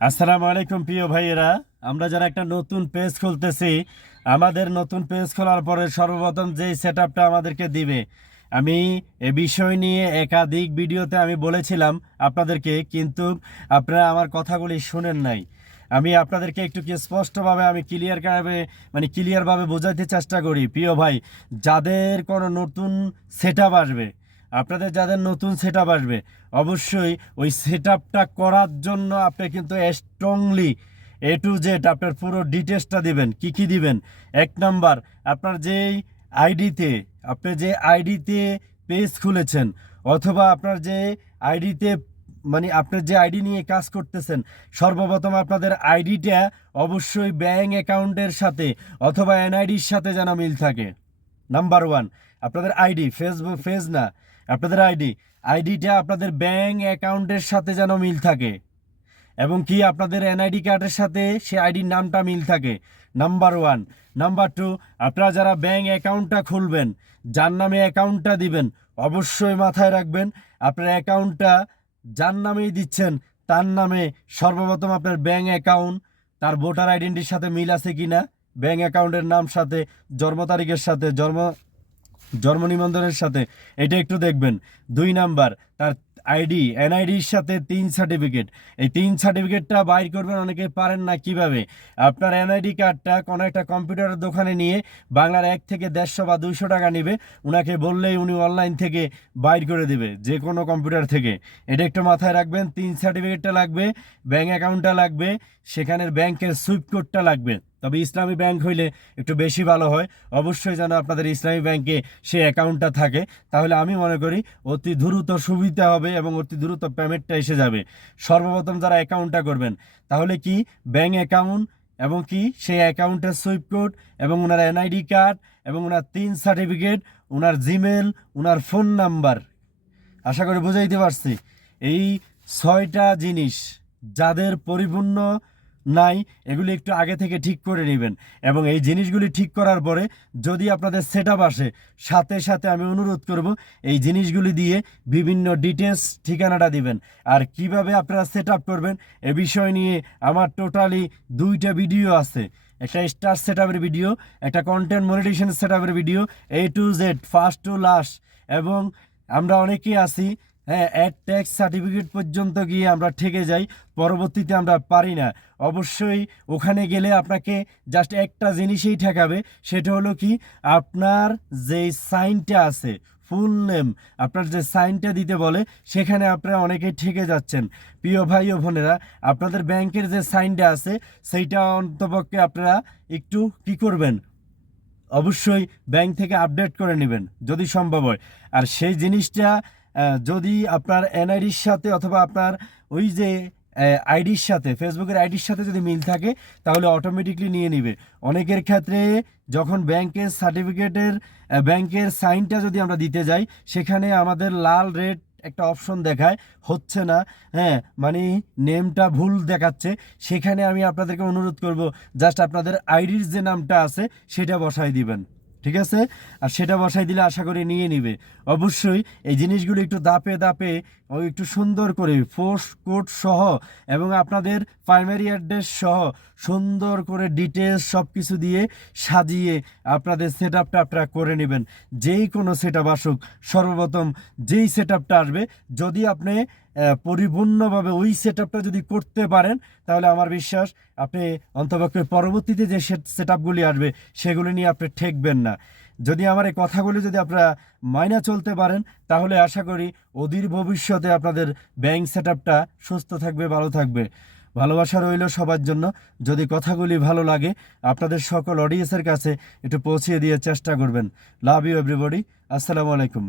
আসসালামু আলাইকুম প্রিয় ভাইয়েরা। আমরা যারা একটা নতুন পেজ খুলতেছি, আমাদের নতুন পেজ খোলার পরে সর্বপ্রথম যেই সেট আমাদেরকে দিবে, আমি এ বিষয় নিয়ে একাধিক ভিডিওতে আমি বলেছিলাম আপনাদেরকে, কিন্তু আপনারা আমার কথাগুলি শুনেন নাই। আমি আপনাদেরকে একটু কি স্পষ্টভাবে আমি ক্লিয়ার মানে ক্লিয়ারভাবে বোঝাইতে চেষ্টা করি। প্রিয় ভাই, যাদের কোনো নতুন সেট আসবে আপনাদের যাদের নতুন সেট আসবে, অবশ্যই ওই সেট করার জন্য আপনি কিন্তু স্ট্রংলি এ টু জেড আপনার পুরো ডিটেলসটা দিবেন, কি কি দিবেন। এক নাম্বার আপনার যেই আইডিতে আপনি যে আইডিতে পেজ খুলেছেন, অথবা আপনার যে আইডিতে মানে আপনার যে আইডি নিয়ে কাজ করতেছেন, সর্বপ্রথম আপনাদের আইডিটা অবশ্যই ব্যাঙ্ক অ্যাকাউন্টের সাথে অথবা এনআইডির সাথে যেন মিল থাকে। নাম্বার ওয়ান আপনাদের আইডি ফেসবুক ফেজ না। আপনাদের আইডি, আইডিটা আপনাদের ব্যাঙ্ক অ্যাকাউন্টের সাথে যেন মিল থাকে এবং কি আপনাদের এনআইডি কার্ডের সাথে সে আইডির নামটা মিল থাকে। নাম্বার ওয়ান নাম্বার টু আপনারা যারা ব্যাঙ্ক অ্যাকাউন্টটা খুলবেন, যার নামে অ্যাকাউন্টটা দিবেন, অবশ্যই মাথায় রাখবেন, আপনার অ্যাকাউন্টটা যার নামেই দিচ্ছেন, তার নামে সর্বপ্রথম আপনার ব্যাঙ্ক অ্যাকাউন্ট, তার ভোটার আইডেন্টির সাথে মিল আছে কি না ব্যাঙ্ক অ্যাকাউন্টের নাম সাথে, জন্ম তারিখের সাথে, জন্ম জন্ম নিবন্ধনের সাথে। এটা একটু দেখবেন। দুই নাম্বার তার আইডি এনআইডির সাথে তিন সার্টিফিকেট এই তিন সার্টিফিকেটটা বাইর করবেন, অনেকে পারেন না কীভাবে। আপনার এনআইডি কার্ডটা কোনো একটা কম্পিউটারের দোকানে নিয়ে বাংলার এক থেকে দেড়শো বা দুশো টাকা নেবে। ওনাকে বললেই উনি অনলাইন থেকে বাইর করে দেবে, যে কোনো কম্পিউটার থেকে। এটা একটু মাথায় রাখবেন, তিন সার্টিফিকেটটা লাগবে ব্যাঙ্ক অ্যাকাউন্টটা লাগবে, সেখানের ব্যাংকের সুইফট কোডটা লাগবে। তবে ইসলামী ব্যাংক হইলে একটু বেশি ভালো হয়। অবশ্যই যেন আপনাদের ইসলামী ব্যাংকে সেই অ্যাকাউন্টটা থাকে। তাহলে আমি মনে করি অতি দ্রুত সুবিধা হবে এবং অতি দ্রুত পেমেন্টটা এসে যাবে। সর্বপ্রথম যারা অ্যাকাউন্টটা করবেন, তাহলে কি ব্যাঙ্ক অ্যাকাউন্ট এবং কি সেই অ্যাকাউন্টের সুইপ কোড এবং ওনার এনআইডি কার্ড এবং ওনার তিন সার্টিফিকেট ওনার জিমেল ওনার ফোন নাম্বার আশা করি বুঝাইতে পারছি। এই ছয়টা জিনিস যাদের পরিপূর্ণ নাই, এগুলি একটু আগে থেকে ঠিক করে নেবেন। এবং এই জিনিসগুলি ঠিক করার পরে যদি আপনাদের সেট আসে, সাথে সাথে আমি অনুরোধ করব, এই জিনিসগুলি দিয়ে বিভিন্ন ডিটেলস ঠিকানাটা দিবেন। আর কীভাবে আপনারা সেট করবেন, এ বিষয় নিয়ে আমার টোটালি দুইটা ভিডিও আছে। একটা স্টার সেট ভিডিও একটা content monetization set video A to Z first to last এবং আমরা অনেকেই আছি হ্যাঁ অ্যাড ট্যাক্স সার্টিফিকেট পর্যন্ত গিয়ে আমরা ঠেকে যাই, পরবর্তীতে আমরা পারি না। অবশ্যই ওখানে গেলে আপনাকে জাস্ট একটা জিনিসেই ঠেকাবে, সেটা হলো কি, আপনার যে সাইনটা আছে ফুল নেম আপনার যে সাইনটা দিতে বলে, সেখানে আপনারা অনেকেই ঠেকে যাচ্ছেন। প্রিয় ভাই ও বোনেরা, আপনাদের ব্যাংকের যে সাইনটা আছে, সেইটা অন্তপক্ষে আপনারা একটু কি করবেন? অবশ্যই ব্যাংক থেকে আপডেট করে নেবেন, যদি সম্ভব হয়। আর সেই জিনিসটা যদি আপনার এনআইডির সাথে অথবা আপনার ওই যে আইডির সাথে, ফেসবুকের আইডির সাথে যদি মিল থাকে, তাহলে অটোমেটিকলি নিয়ে নিবে। অনেকের ক্ষেত্রে যখন ব্যাংকের সার্টিফিকেটের ব্যাংকের সাইনটা যদি আমরা দিতে যাই, সেখানে আমাদের লাল রেড একটা অপশন দেখায়, হচ্ছে না হ্যাঁ মানে নেমটা ভুল দেখাচ্ছে, সেখানে আমি আপনাদেরকে অনুরোধ করব, জাস্ট আপনাদের আইডির যে নামটা আছে, সেটা বসাই দিবেন। ঠিক আছে? আর সেটা বসাই দিলে আশা করি নিয়ে নিবে। অবশ্যই এই জিনিসগুলো একটু দাপে দাপে ও একটু সুন্দর করে ফোর্স কোড সহ এবং আপনাদের প্রাইমারি অ্যাড্রেস সহ সুন্দর করে ডিটেলস সব কিছু দিয়ে সাজিয়ে আপনাদের সেট আপটা আপনারা করে নেবেন। যেই কোনো সেট আপ আসুক, সর্বপ্রথম যেই সেট আপটা আসবে, যদি আপনি পরিপূর্ণভাবে ওই সেট আপটা যদি করতে পারেন, তাহলে আমার বিশ্বাস আপনি অন্তপক্ষে পরবর্তীতে যে সেট আপগুলি আসবে, সেগুলি নিয়ে আপনি ঠেকবেন না। যদি আমার এই কথাগুলি যদি আপনারা মাইনা চলতে পারেন, তাহলে আশা করি অধীর ভবিষ্যতে আপনাদের ব্যাংক সেট সুস্থ থাকবে, ভালো থাকবে। ভালোবাসা রইল সবার জন্য। যদি কথাগুলি ভালো লাগে, আপনাদের সকল অডিয়েন্সের কাছে একটু পৌঁছিয়ে দিয়ে চেষ্টা করবেন। লাভ ইউ এভরিবডি আসসালামু আলাইকুম।